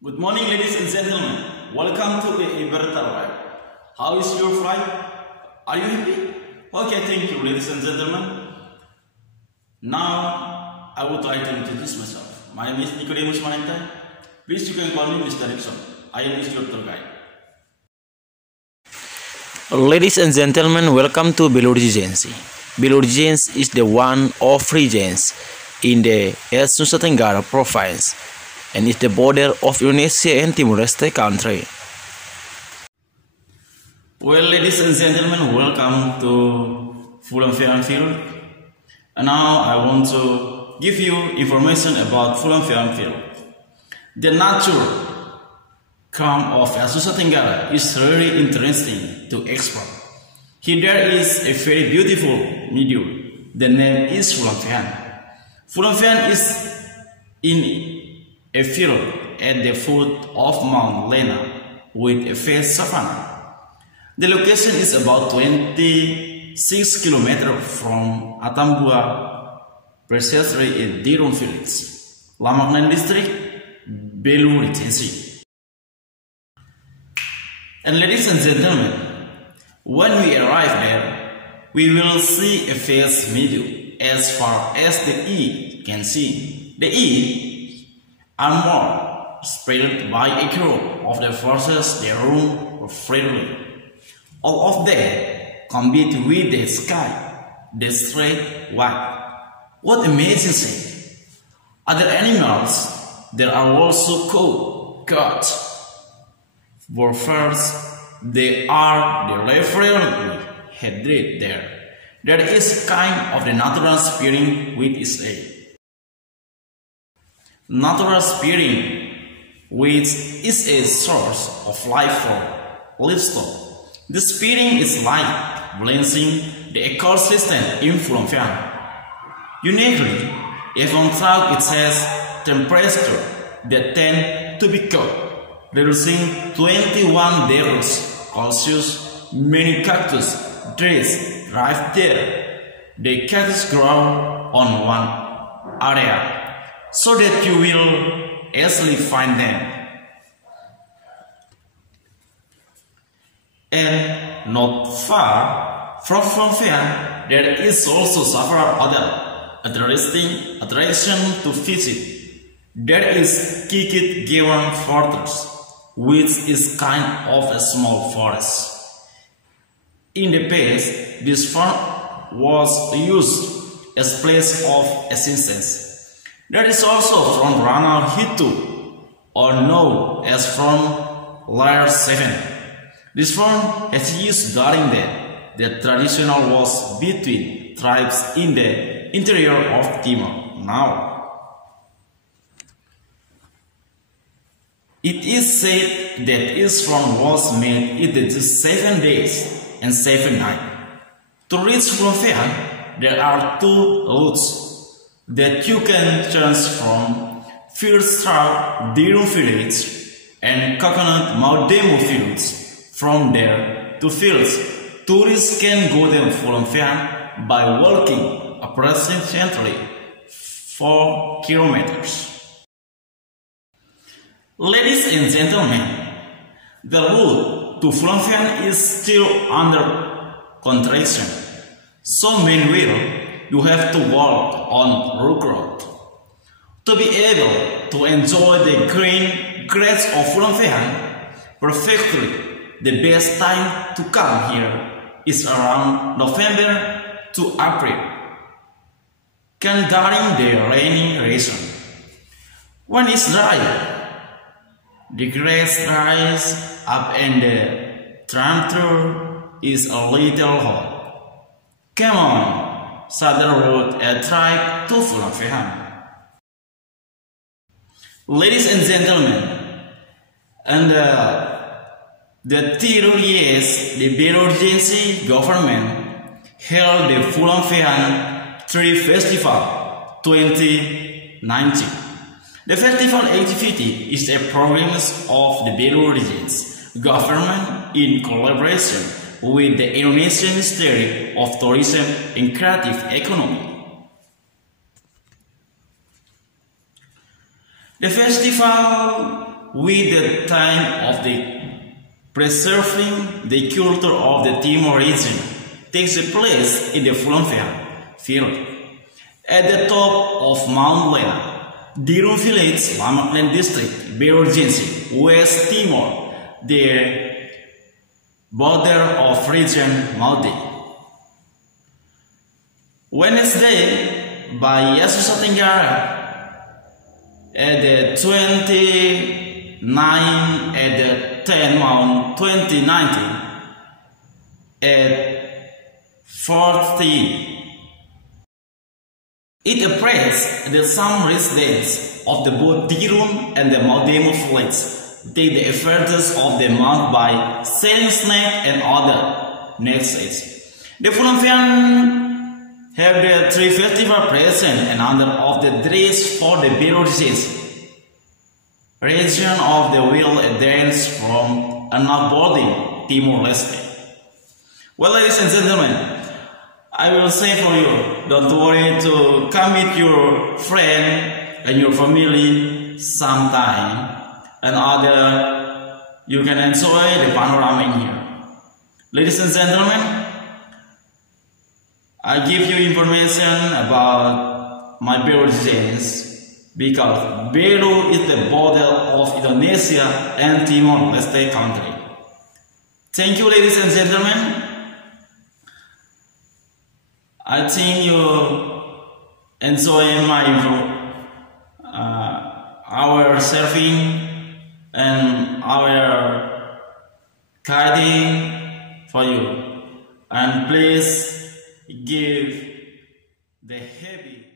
Good morning, ladies and gentlemen. Welcome to a better life. How is your flight? Are you happy? Okay, thank you, ladies and gentlemen. Now, I would like to introduce myself. My name is Nikodemus Manek Tae. Please, you can call me Mr. Nixon. I am your tour guide. Ladies and gentlemen, welcome to Belo Horizonte. Belo Horizonte is the one of regions in the Nusa Tenggara province and is the border of Indonesia and Timor-Leste country. Well, ladies and gentlemen, welcome to Fulan Fehan field. And now I want to give you information about Fulan Fehan field. The nature calm of Nusa Tenggara is really interesting to explore. Here there is a very beautiful meadow. The name is Fulan Fehan. Fulan Fehan is in a field at the foot of Mount Lena with a vast savanna. The location is about 26 km from Atambua, precisely in Dirun village, Lamaknan district, Belo Horizonte. And ladies and gentlemen, when we arrive there, we will see a vast meadow as far as the eye can see. The eye are more spread by a group of the forces that roam freely. All of them compete with the sky, the straight white. What amazing thing! Other animals that are also called gods. For first, they are the reverently headed there. There is kind of the natural spring with its aid. Natural spring, which is a source of life for livestock. The spring is like balancing the ecosystem in Fulan Fehan. Uniquely, even though it has temperature that tend to be cold, reducing 21 degrees Celsius, many cactus trees thrive there. The cactus grow on one area, so that you will easily find them. And not far from Fulan Fehan, there is also several other interesting attractions to visit. There is Kikit Gewan Fortress, which is kind of a small forest. In the past, this forest was used as place of assistance. There is also from Ranal Hitu, or known as from Layer 7. This form has used during the traditional wars between tribes in the interior of Timor. Now, it is said that this form was made in just 7 days and 7 nights. To reach Fulan Fehan, there are 2 routes that you can change from Firstrap Dirun village and Coconut Maudemo village. From there to fields, tourists can go to Fulan Fehan by walking approximately 4 kilometers. Ladies and gentlemen, the route to Fulan Fehan is still under construction. So meanwhile, you have to walk on rock road. To be able to enjoy the green grass of Fulan Fehan perfectly, the best time to come here is around November to April, during the rainy season. When it's dry, the grass dries up and the temperature is a little hot. Come on, Southern Road and try to Fulan Fehan. Ladies and gentlemen, and the 3 years the Belo Horizonte government held the Fulan Fehan Tree Festival 2019. The festival activity is a program of the Belo Horizonte government in collaboration with the Indonesian Ministry of Tourism and Creative Economy. The festival with the time of the preserving the culture of the Timor region takes place in the Fulan field. At the top of Mount Lena, Diru Village, Lamakland District, Beirut, West Timor, the border of region Maldi. Wednesday, by Yesus Tenggara, at the 29 at the 10 Mount 2019 at 40. It appears that some residents of the both Dirun and the Nikodemus Village take the advantage of the mount by selling snacks and other necessities. The Fulan have their three festivals present and under of the dress for the Beirut region of the will dance from unboarding Timor-Leste. Well, ladies and gentlemen, I will say for you, don't worry to come with your friend and your family sometime, and other you can enjoy the panorama in here. Ladies and gentlemen, I give you information about my Beirut regions because Beirut is the border of Indonesia and Timor-Leste country. Thank you, ladies and gentlemen. I think you enjoy our surfing and our guiding for you, and please give the heavy